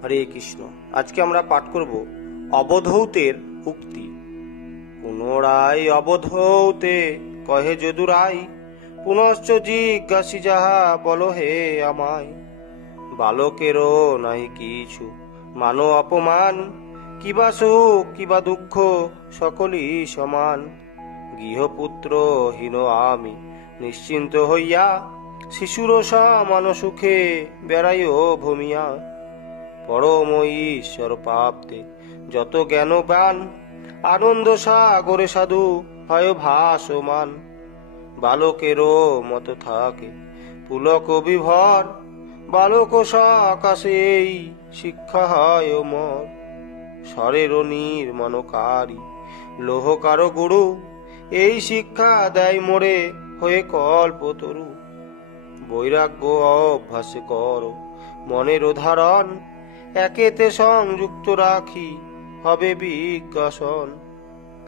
হরে কৃষ্ণ। আজকে আমরা পাঠ করব অবধূতের উক্তি। পুনরায় অবধূতে কহে যদুরাই, পুনশ্চ জিজ্ঞাসি যাহা বল হে আমায়। বালকেরও নাহি কিছু মানো অপমান, কিবা সুখ কিবা দুঃখ সকলই সমান। গৃহপুত্র হীন আমি নিশ্চিন্ত হইয়া, শিশুর সমান সুখে বেড়াইও ভূমিয়া। পরম ঈশ্বর প্রাপ্তে যত জ্ঞানবান, আনন্দ সাগরে সাধু হয় ভাসমান। বালকেরও মত থাকে পুলক বিভর, বালক আকাশে এই শিক্ষা হয় মর। স্বরের নির্মাণকারী লোহকার গুরু, এই শিক্ষা দেয় মোরে হয়ে কল্পতরু। বৈরাগ্য অভ্যাসে কর মনের ধারণ, একেতে সংযুক্ত রাখি হবে বিজ্ঞাসন।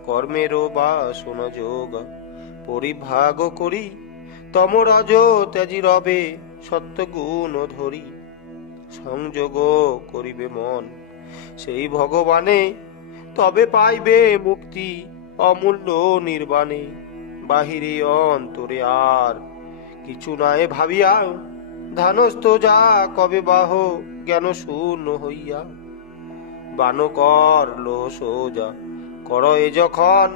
কর্মেরও বাসনা যোগ পরিভাগ করি, তমরাজ ত্যাজি রবে সত্যগুণ ধরি। সংযোগ করিবে মন সেই ভগবানে, তবে পাইবে মুক্তি অমূল্য নির্বাণে। বাহিরে অন্তরে আর কিছু নাই ভাবিয়া, ধানস্থ যা কবে বাহ জ্ঞান শূন্য হইয়া। বান করলো সোজা কর এ যখন,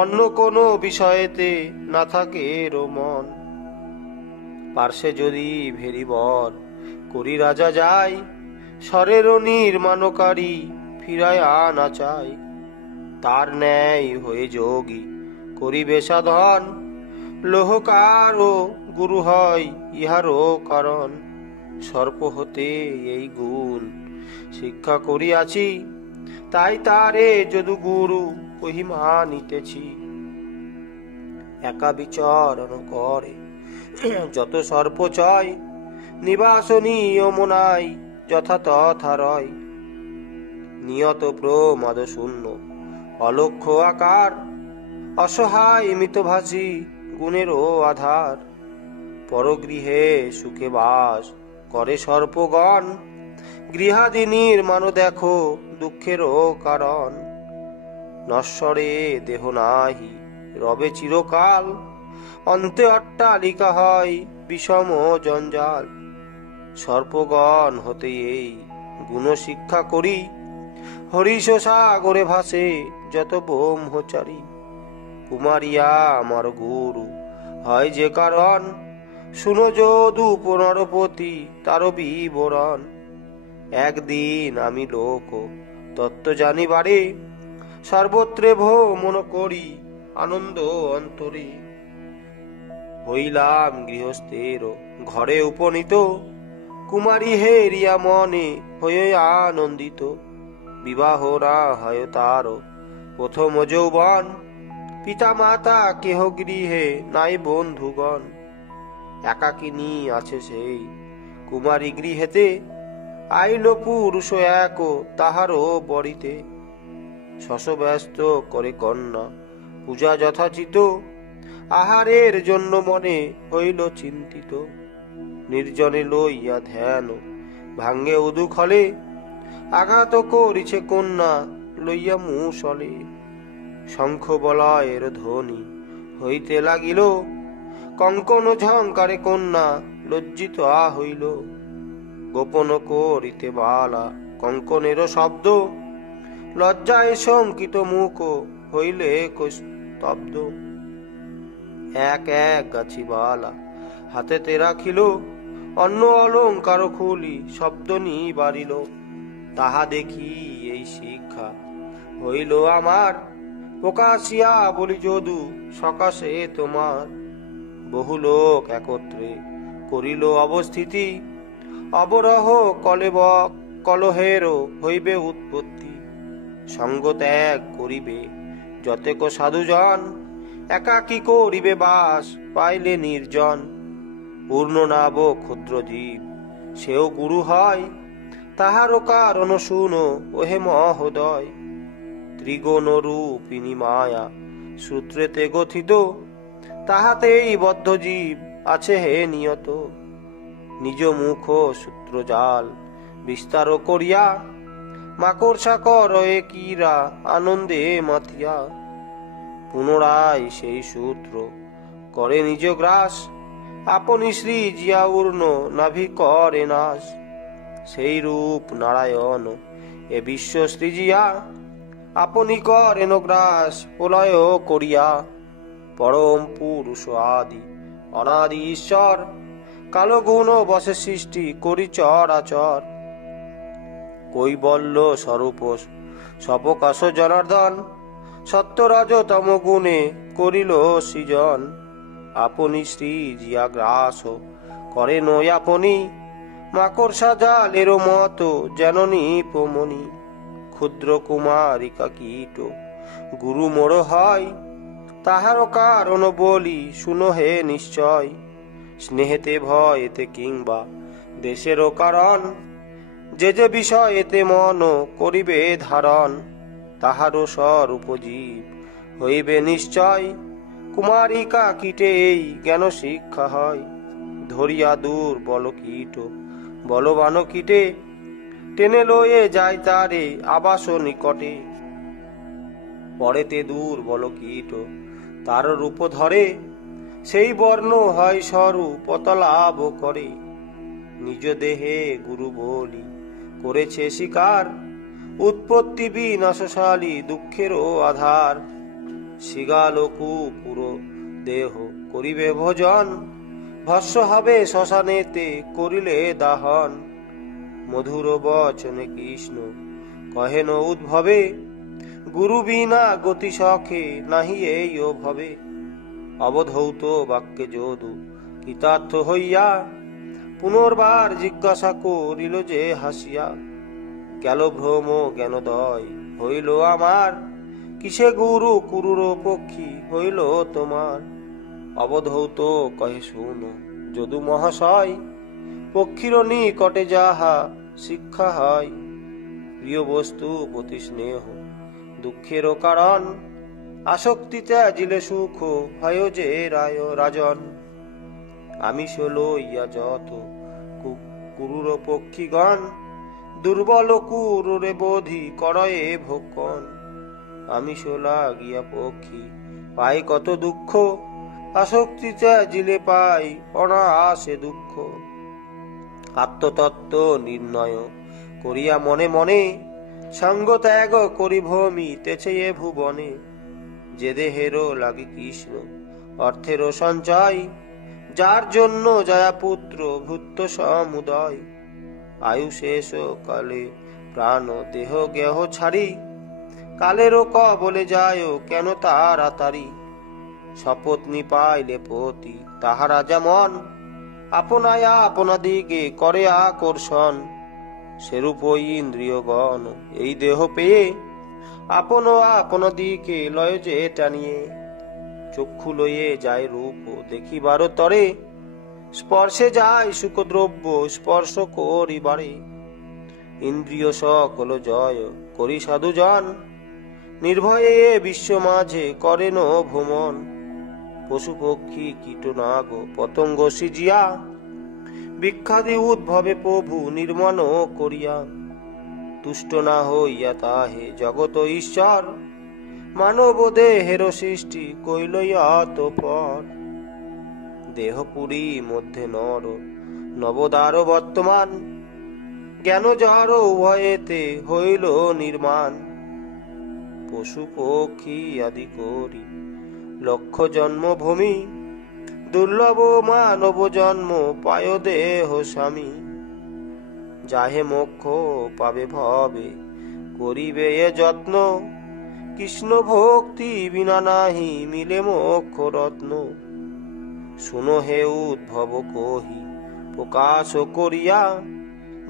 অন্য কোনো বিষয়েতে না থাকে মন। পার্শ্বে যদি ভেরিবর করি রাজা যায়, স্বরের নির্মাণকারী ফিরায় আনা চাই। তার ন্যায় হয়ে যোগী করিবে সাধন, লোহকার ও গুরু হয় ইহারও কারণ। সর্প হতে এই গুণ শিক্ষা করিয়াছি, তাই তারে যদু গুরু কহি মানিতেছি। একা বিচরণ করে যত সর্প চয়, নিবাস নিয়ম নাই যথা তথা রয়। নিয়ত প্রমাদ শূন্য অলক্ষ্য আকার, অসহায় মিতভাষী গুণেরও আধার। পরগৃহে সুখে বাস করে সর্পগণ, গৃহাদি নির্মাণ দেখো দুঃখেরও কারণ। নশ্বরে দেহ নাহি রবে চিরকাল, অন্তে অট্টালিকা হয় বিষম জঞ্জাল। সর্পগণ হতে এই গুণ শিক্ষা করি, হরিষ সাগরে ভাসে যত ব্রহ্মচারী। কুমারিয়া আমার গুরু হয় যে কারণ, শুনো যদু পুনরপতি তার বিবরণ। একদিন আমি লোক তত্ত্ব জানিবারে, সর্বত্রে ভ্রমণ করি আনন্দ অন্তরে। হইলাম গৃহস্থের ঘরে উপনীত, কুমারী হেরিয়া মনে হয়ে আনন্দিত। বিবাহ না হয় তার প্রথম যৌবন, পিতা মাতা কেহ গৃহে নাই বন্ধুগণ। একাকিনী আছে সেই কুমারী গৃহেতে, আইল পুরুষ এক তাহারও বড়িতে। শশব্যস্ত করে কন্যা পূজা যথাচিত, আহারের জন্য মনে হইল চিন্তিত। নির্জনে লইয়া ধ্যান ভাঙ্গে উদুখলে, আঘাত করিছে কন্যা লইয়া মুসলে। শঙ্খ বলয়ের ধ্বনি হইতে লাগিল, কঙ্কন ঝঙ্কারে কন্যা লজ্জিত হইল। গোপন করিতে বালা কঙ্কনের শব্দ, লজ্জায় শঙ্কিত মুখ হইলে স্তব্ধ। এক এক গাছি বালা হাতেতে রাখিল, অন্য অলঙ্কার খুলি শব্দ নিবারিল। তাহা দেখি এই শিক্ষা হইল আমার, প্রকাশিয়া বলি যদু সকাশে তোমার। বহু লোক একত্রে করিল অবস্থিতি, অবরহ কলহের হইবে উৎপত্তি। সঙ্গ ত্যাগ করিবে যতেক সাধুজন, একাকী করিবে বাস পাইলে নির্জন। পূর্ণ নাব ক্ষুদ্র জীব সেও গুরু হয়, তাহারও কারণ শুনো ওহে মহোদয়। ত্রিগুণ রূপিণী মায়া সূত্রেতে গঠিত, তাহাতেই বদ্ধ জীব আছে হে নিয়ত। নিজ মুখ সূত্র জাল বিস্তার করিয়া মাকড়সা করয়ে কীরা আনন্দে মাতিয়া। পুনরায় সেই সূত্র করে নিজ গ্রাস, আপনি শ্রী জিয়া উর্ণ নাভি করে নাশ। সেই রূপ নারায়ণ এ বিশ্ব সৃজিয়া, আপনি করেন গ্রাস প্রলয় করিয়া। পরম পুরুষ আদি অনাদি ঈশ্বর, কালো গুণ বসে সৃষ্টি করি চরাচর। কৈবল্য স্বরূপ সপকাশ জনার্দন, সত্য রজ তম গুণে করিল সৃজন। আপনি শ্রী জিয়া গ্রাস করেন আপনি, মাকড়সা জালের মতো যেন নিপমণি। ক্ষুদ্র কুমারিকা কীট গুরু মোর হয়, তাহার কারণ বলি শুনো হে নিশ্চয়। স্নেহেতে ভয়েতে কিংবা দেশেরও কারণ, যে যে বিষয়েতে মন করিবে ধারণ, তাহারও স্বরূপ জীব হইবে নিশ্চয়। কুমারিকা কীটে এই জ্ঞান শিক্ষা হয়, ধরিয়া দূর বল কীট বলবান কীটে, টেনে লয়ে যায় তারে আবাস নিকটে। পরেতে দূর বল কীট তার রূপ ধরে, সেই বর্ণ হয় স্বরূপ লাভ করে। নিজ দেহে গুরু বলি করেছে শিকার, উৎপত্তি বিনাশশালী দুঃখেরও আধার। শিগাল কুকুর দেহ করিবে ভোজন, ভস্য হবে শ্মশানেতে করিলে দাহন। মধুর বচনে কৃষ্ণ কহেন উদ্ভবে, গুরু বিনা গতি সখে নাহি এই ভবে। অবধৌত বাক্যে যদু কৃতার্থ হইয়া, পুনর্বার জিজ্ঞাসা করিল যে হাসিয়া। গেল ভ্রম জ্ঞানোদয় হইল আমার, কিসে গুরু কুরুর পক্ষী হইল তোমার। অবধৌত কহে শুনো যদু মহাশয়, পক্ষীর নিকটে যাহা শিক্ষা হয়। প্রিয় বস্তু প্রতি স্নেহ দুঃখেরও কারণ, আসক্তিতে আজিলে সুখ হয় যে রাজন। আমি লইয়া যত কুরুর পক্ষীগণ, দুর্বল কুরুরে বোধি করয়ে ভক্ষণ। আমি লাগিয়া পক্ষী পাই কত দুঃখ, আসক্তিতে আজিলে পাই অনায়াসে দুঃখ। আত্মতত্ত্ব নির্ণয় করিয়া মনে মনে, সঙ্গ ত্যাগ করি ভ্রমিতেছে এ ভুবনে। যে দেহেরও লাগি কৃষ্ণ অর্থেরও সঞ্চয়, যার জন্য জয়া পুত্র ভূত সমুদয়। আয়ু শেষ কালে প্রাণ দেহ গেহ ছাড়ি, কালেরও কবলে যায় কেন তাড়াতাড়ি। শপথ পাইলে পতি তাহারা যেমন, আপনায় আপনা দিকে করে আকর্ষণ। সেরূপ ইন্দ্রিয়গণ এই দেহ পেয়ে, আপন আপন দিকে লয় যে টানিয়ে। চক্ষু লয়ে যায় রূপ দেখিবার তরে, স্পর্শে যায় সুখদ্রব্য স্পর্শ করিবারে। ইন্দ্রিয় সকল জয় করি সাধুজন, নির্ভয়ে বিশ্ব মাঝে করেন ভ্রমণ। পশু পক্ষী কীটনাগ পতঙ্গ সিজিয়া, বিখ্যাতি উদ্ভবে প্রভু নির্মাণ করিয়া। তুষ্ট না হইয়া তাহে জগত ঈশ্বর, মানব দেহের সৃষ্টি কইলইয়া অতঃপর। দেহপুরী মধ্যে নর নবদার বর্তমান, জ্ঞান জড় উভয়েতে হইল নির্মাণ। পশু পক্ষী আদি করি লক্ষ জন্মভূমি, দুর্লভ মানব জন্ম পায় দেহ স্বামী। যাহে মোক্ষ পাবে ভবে করিবে এ যত্ন, কৃষ্ণ ভক্তি বিনা নাহি মিলে মোক্ষ রত্ন। শুনো হে উদ্ভব কহি প্রকাশ করিয়া,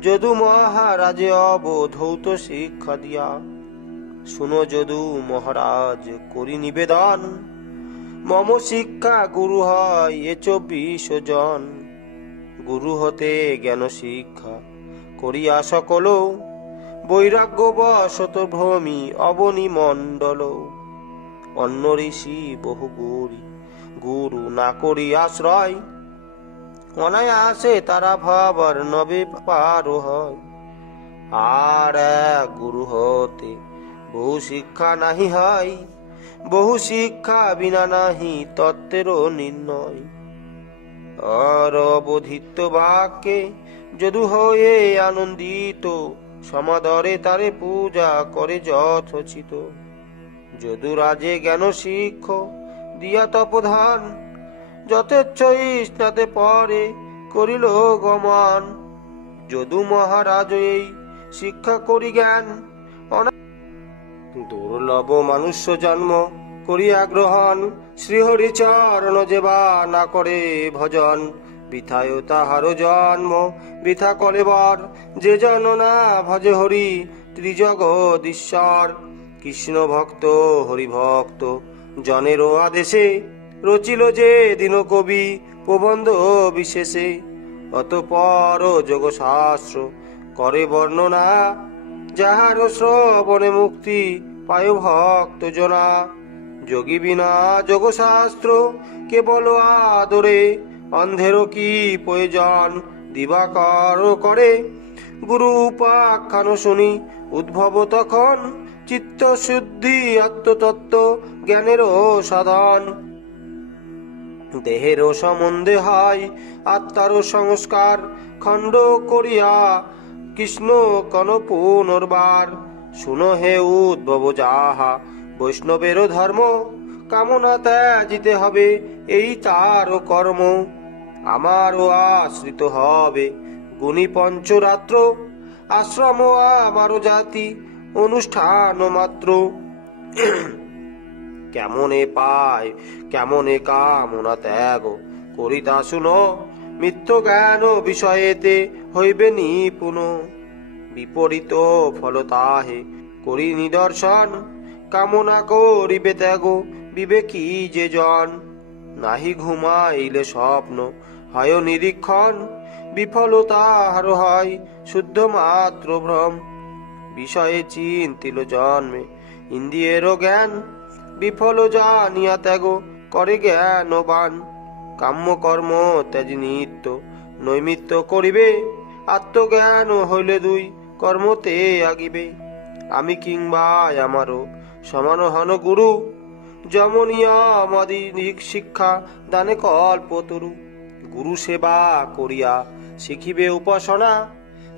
যদু মহারাজে অবধৌত শিক্ষা দিয়া। শুনো যদু মহারাজ করি নিবেদন, মম শিক্ষা গুরু হয় এ 24 জন। গুরু হতে জ্ঞান শিক্ষা করিয়া সকল, বৈরাগ্য বশত ভ্রমি অবনি মণ্ডল। অন্য ঋষি বহু গুরি গুরু না করি আশ্রয়, অনায়াসে তারা ভাবার নবে পার হয়। আর এক গুরু হতে বহু শিক্ষা নাহি হয়, বহু শিক্ষা বিনা নাহি তত্ত্বেরও নির্ণয়। আর অবধিত বাক্যে যদু হয়ে আনন্দিত, সমাদরে তারে পূজা করে যথোচিত। যদু রাজে জ্ঞান শিক্ষ দিয়া তপধান, যথেচ্ছই স্নাতে পরে করিল গমন। যদু মহারাজ এই শিক্ষা করি জ্ঞান, দুর্লভ মানুষ্য জন্ম করিয়া গ্রহণ। শ্রীহরি চরণ যেবা না করে ভজন, বৃথায় তাহার জন্ম বৃথা করে বর। যে জন না ভজে হরি ত্রিজগদীশ্বর, কৃষ্ণ ভক্ত হরি ভক্ত জনের আদেশে, রচিল যে দিন কবি প্রবন্ধ বিশেষে। অতঃপর যোগ শাস্ত্র করে বর্ণনা, যাহার শ্রবণে মুক্তি পায় ভক্ত জনা। যোগী বিনা যোগ শাস্ত্র কেবল আদরে, অন্ধেরও কি প্রয়োজন দিবাকর করে। গুরু উপাখ্যান শুনি উদ্ভব তখন, চিত্ত শুদ্ধি আত্মতত্ত্ব জ্ঞানেরও সাধন। দেহেরও সম্বন্ধে হয় আত্মারও সংস্কার, খণ্ড করিয়া কৃষ্ণ কন পুনর্বার। শুনো হে উদ্ভব যাহা বৈষ্ণবেরও ধর্ম, কামনা ত্যাজিতে হবে এই তারও কর্ম। আমারও আশ্রিত হবে গুণী পঞ্চরাত্র, আশ্রম আবারও জাতি অনুষ্ঠান মাত্র। কেমনে পায় কেমনে কামনা ত্যাগ করিতা শুনো, মিথ্য জ্ঞান বিষয়েতে হইবে নিপুণ। বিপরীত ফল তাহে করি নিদর্শন, কামনা করিবে ত্যাগ বিবেকী যে জন। নাহি ঘুমাইলে স্বপ্ন হয় নিরীক্ষণ, বিফল তাহার হয় শুদ্ধ মাত্র ভ্রম। বিষয়ে চিন্তিল জন্মে ইন্দ্রিয়েরও জ্ঞান, বিফল জানিয়া ত্যাগ করে জ্ঞানবান। কাম্য কর্ম ত্যাজি নিত্য নৈমিত্য করিবে, আত্মজ্ঞান হইলে দুই কর্মতে আগিবে। আমি কিংবা আমারও সমান হন গুরু, যমনিয়মাদি শিক্ষা দানে কল্পতরু। গুরু সেবা করিয়া শিখিবে উপাসনা,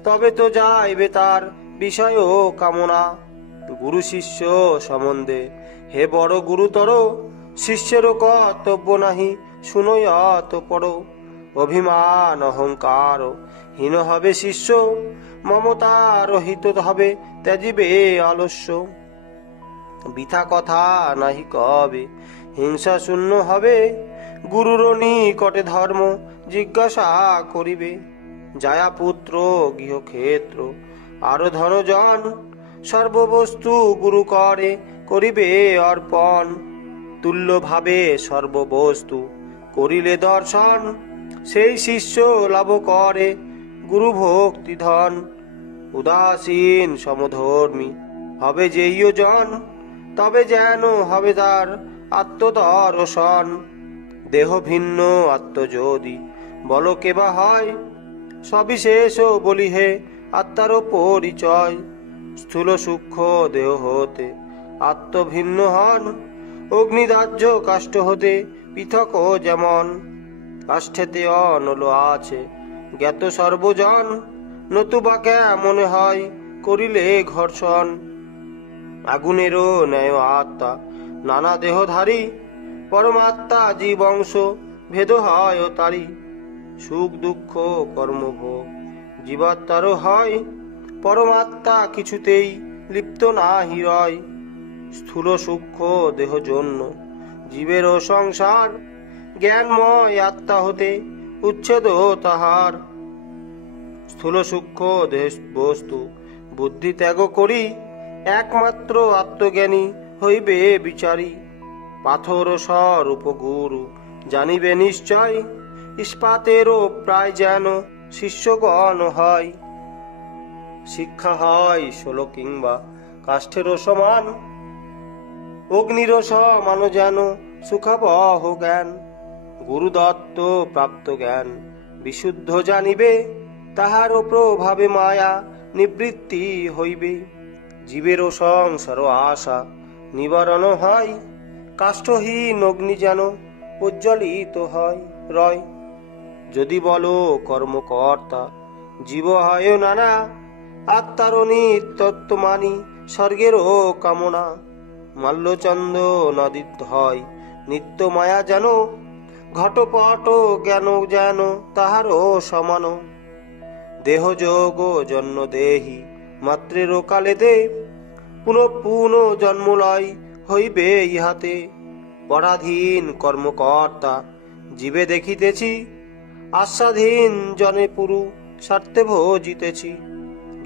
তবে তো যাইবে তার বিষয় ও কামনা। গুরু শিষ্য সম্বন্ধে হে বড় গুরুতর, শিষ্যেরও কর্তব্য নাহি শুনোই অত পড়। অভিমান অহংকার হীন হবে শিষ্য, মমতা রহিত হবে ত্যাজিবে আলস্য। বৃথা কথা নাহি কবে হিংসা শূন্য হবে, গুরুর নিকটে ধর্ম জিজ্ঞাসা করিবে। যায়া পুত্র গৃহক্ষেত্র আরো ধনজন, সর্ববস্তু গুরু করে করিবে অর্পণ। তুল্য ভাবে সর্ববস্তু করিলে দর্শন, সেই শিষ্য লাভ করে গুরু ভক্তি ধন। উদাসীন সমধর্মী হবে যেইও জন, তবে যেন হবে তার আত্মদর্শন। দেহ ভিন্ন আত্ম যদি বল কেবা হয়, সবিশেষ বলি হে আত্মারও পরিচয়। স্থূল সূক্ষ্ম দেহ হতে আত্মভিন্ন হন, অগ্নিদাহ্য কাষ্ঠ হতে পৃথক যেমন। কাষ্ঠেতে অনল আছে জ্ঞাত সর্বজন, নতুবা কেমনে হয় করিলে ঘর্ষণ। আগুনেরও ন্যায় আত্মা নানা দেহধারী, পরমাত্মা জীবংশ ভেদ হয় তারি। সুখ দুঃখ কর্মভোগ জীবাত্মারও হয়, পরমাত্মা কিছুতেই লিপ্ত নাহি রয়। স্থূল সূক্ষ্ম দেহ জন্য জীবেরও সংসার, জ্ঞানময় আত্মা হতে উচ্ছেদ তাহার। স্থূল সূক্ষ্ম দেহ বস্তু বুদ্ধি ত্যাগ করি, একমাত্র আত্মজ্ঞানী হইবে বিচারী। পাথর স্বরূপ গুরু জানিবে নিশ্চয়, ইস্পাতেরও প্রায় যেন শিষ্যগণ হয়। শিক্ষা হয় 16 কিংবা কাষ্ঠেরও সমান, অগ্নিরও সমান যেন সুখাবহ জ্ঞান। গুরু দত্ত প্রাপ্ত জ্ঞান বিশুদ্ধ জানিবে, তাহারও প্রভাবে মায়া নিবৃত্তি হইবে। জীবেরও সংসার আশা নিবারণ হয়, কাষ্ঠহীন অগ্নি যেন উজ্জ্বলিত হয় রয়। যদি বলো কর্মকর্তা জীব হয় নানা, আত্মার নিত্যত্ব মানি স্বর্গেরও কামনা। মাল্যচন্দ নদীর হয় নিত্য মায়া যেন, ঘটপট জ্ঞান যেন তাহারও সমান। দেহ যোগ জন্ম দেহি মাত্রেরও কালেতে, পুনঃ পুনঃ জন্মলয় হইবে ইহাতে। পরাধীন কর্মকর্তা জীবে দেখিতেছি, আস্বাধীন জনে পুরু স্বার্থে ভজিতেছি।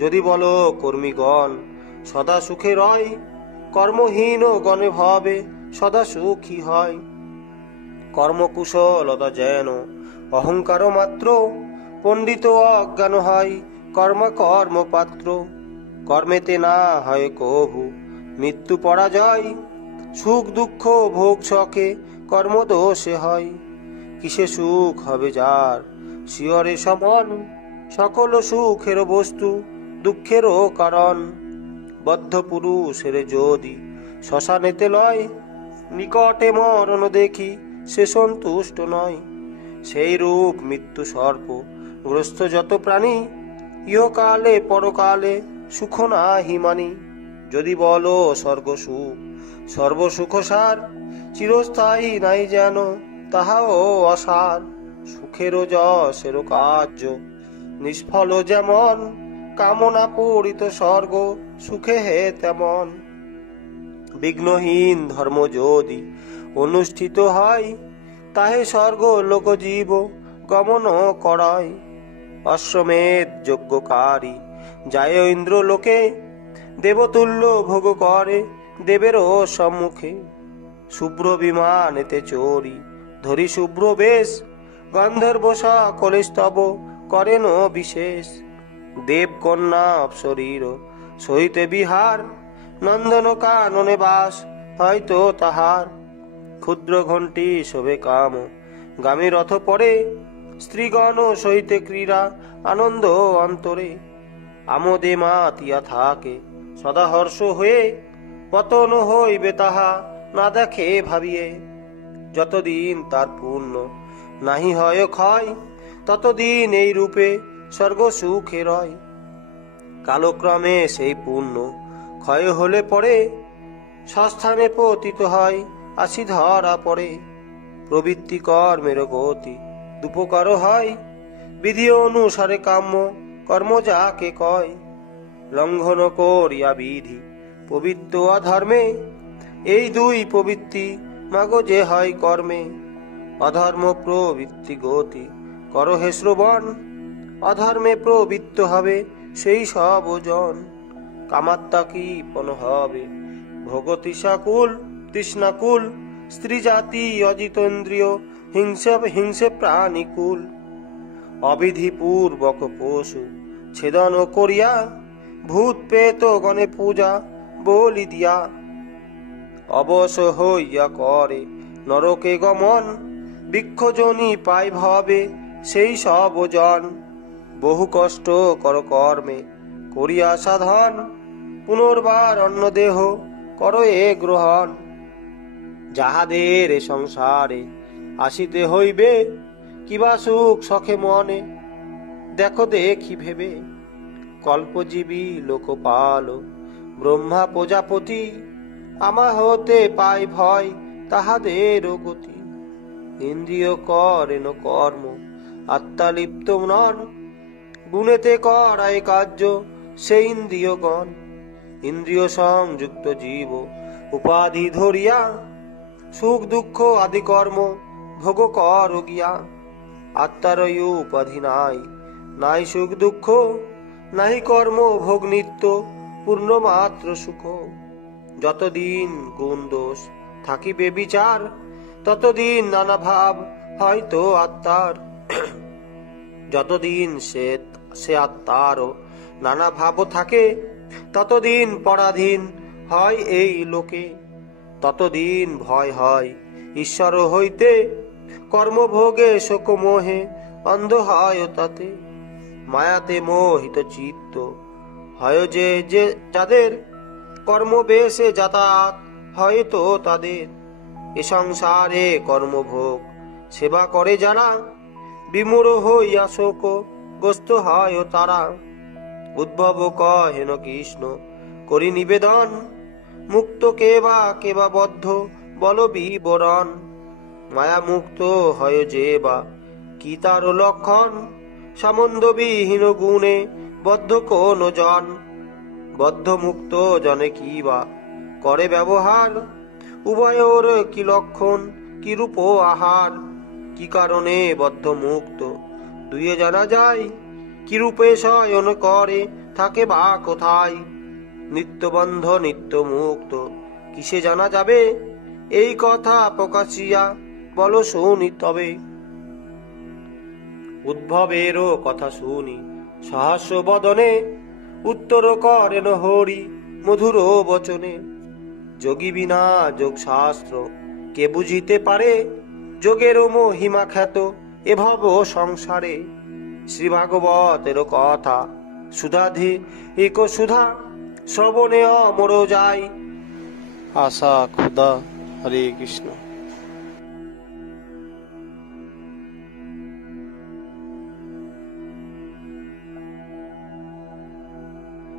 যদি বলো কর্মীগণ সদা সুখে রয়, কর্মহীন গণে ভাবে সদা সুখী হয়। কর্মকুশলতা যেন অহংকার মাত্র, পণ্ডিত অজ্ঞান হয় কর্ম পাত্র। কর্মেতে না হয় কভু মৃত্যু পরাজয়, সুখ দুঃখ ভোগ শখে কর্মদোষে হয়। কিসে সুখ হবে যার শিয়রে সমান, সকল সুখের বস্তু দুঃখেরও কারণ। বদ্ধ পুরুষের যদি শ্মশানেতে লয়, নিকটে মরণ দেখি সে সন্তুষ্ট নয়। সেই রূপ মৃত্যু সর্প গ্রস্ত যত প্রাণী, ইহকালে পরকালে সুখ নাহি মানি। যদি বলো স্বর্গ সুখ সর্বসুখ সার, চিরস্থায়ী নাই যেন তাহাও অসার। সুখেরও যশেরও কার্য নিষ্ফল যেমন, কামনা পূরিত স্বর্গ সুখে হে তেমন। বিঘ্নহীন ধর্ম যদি অনুষ্ঠিত হয়, তাহে স্বর্গ লোক জীব গমন করায়। অশ্বমেধ যজ্ঞকারী যায় ইন্দ্র লোকে, দেবতুল্য ভোগ করে দেবেরও সম্মুখে। শুভ্র বিমান এতে চড়ি ধরি শুভ্র বেশ, গন্ধর্ব সকলে স্তব করেন বিশেষ। দেবকন্যা অপ্সরীর সহিতে বিহার, নন্দন কাননে বাস হয়তো তাহার। ক্ষুদ্র ঘণ্টি শোভে কাম গামী রথ পরে, স্ত্রীগণ সহিতে ক্রীড়া আনন্দ অন্তরে। আমোদে মাতিয়া থাকে সদা হর্ষ হয়ে, পতন হইবে তাহা না দেখে ভাবিয়ে। যতদিন তার পূর্ণ নাহি হয় ক্ষয়, ততদিন এই রূপে স্বর্গ সুখে রয়। কালক্রমে সেই পূর্ণ ক্ষয় হলে পরে, সস্থানে পতিত হয় আসি ধরা পড়ে। প্রবৃত্তি কর্মের গতি দুপকার হয়, বিধি অনুসারে কাম্য কর্ম যাকে কয়। লঙ্ঘন করিয়া বিধি পবিত্র অধর্মে, এই দুই প্রবৃত্তি মাগো যে হয় কর্মে। অধর্ম প্রবৃত্তি গতি কর হে শ্রবণ, অধর্মে প্রবৃত্ত হবে সেই সব জন। কামাত্মা কৃপণ হবে ভোগতৃষাকুল তৃষ্ণাকুল, স্ত্রী জাতি অজিতেন্দ্রিয় হিংসে প্রাণীকুল। অবিধি পূর্বক পশু ছেদন করিয়া, ভূত প্রেত গণে পূজা বলি দিয়া। অবশ হইয়া করে নরকে গমন, বৃক্ষজনী পাই ভাবে সেই সব জন। বহু কষ্ট কর কর্মে করিয়া সাধন, পুনর্বার অন্য দেহ কর এ গ্রহণ। যাহাদের এ সংসারে আসিতে হইবে, কিবা সুখ সখে মনে দেখো দেখি ভেবে। কল্পজীবী লোকপাল ব্রহ্মা প্রজাপতি, আমা হতে পাই ভয় তাহাদের গতি। ইন্দ্রিয় করেন কর্ম আত্মা লিপ্ত নন, গুণেতে করায় কার্য সেই ইন্দ্রিয়গণ। ইন্দ্রিয় সংযুক্ত জীব উপাধি ধরিয়া, সুখ দুঃখ আদি কর্ম ভোগ কর গিয়া। আত্মার উপাধি নাই, নাই সুখ দুঃখ, নাহি কর্ম ভোগ নিত্য পূর্ণ মাত্র সুখ। যতদিন গুণ দোষ থাকিবে বিচার, ততদিন নানা ভাব হয়তো আত্মার। যতদিন সে আত্মার নানা ভাব থাকে, ততদিন পরাধীন হয় এই লোকে। ততদিন ভয় হয় ঈশ্বর হইতে, কর্মভোগে শোক মোহে অন্ধ হয় তাতে। মায়াতে মোহিত চিত্ত হয় যে যে যাদের কর্ম বেশে যাতায়াত হয়তো তাদের এ সংসারে কর্মভোগ সেবা করে যারা বিমূঢ় হইয়া শোক গ্রস্ত হয় তারা। উদ্ভব কহেন কৃষ্ণ করি নিবেদন, মুক্ত কেবা বদ্ধ বল বিবরণ। মায়া মুক্ত হয় যে বা কি তার লক্ষণ, সামন্তবিহীন গুণে বদ্ধ কোন জন। বদ্ধ মুক্ত জনে কি বা করে ব্যবহার, উভয়োর কি লক্ষণ কি রূপ আহার। কি কারণে বদ্ধ মুক্ত দুয়ে জানা যায়, কি রূপে শয়ন করে থাকে বা কোথায়। নিত্যবন্ধ নিত্য মুক্ত কিসে জানা যাবে, এই কথা প্রকাশিয়া বল শুনি তবে। উদ্ভবেরও কথা শুনি সহাস্য বদনে, উত্তর করেন হরি মধুর বচনে। যোগী বিনা যোগ শাস্ত্র কে বুঝিতে পারে, যোগের মহিমা খ্যাত এ ভব সংসারে। শ্রী ভাগবতের কথা সুধাধি এক সুধা, শ্রবণে অমর যায়। আশা খুদা। হরে কৃষ্ণ।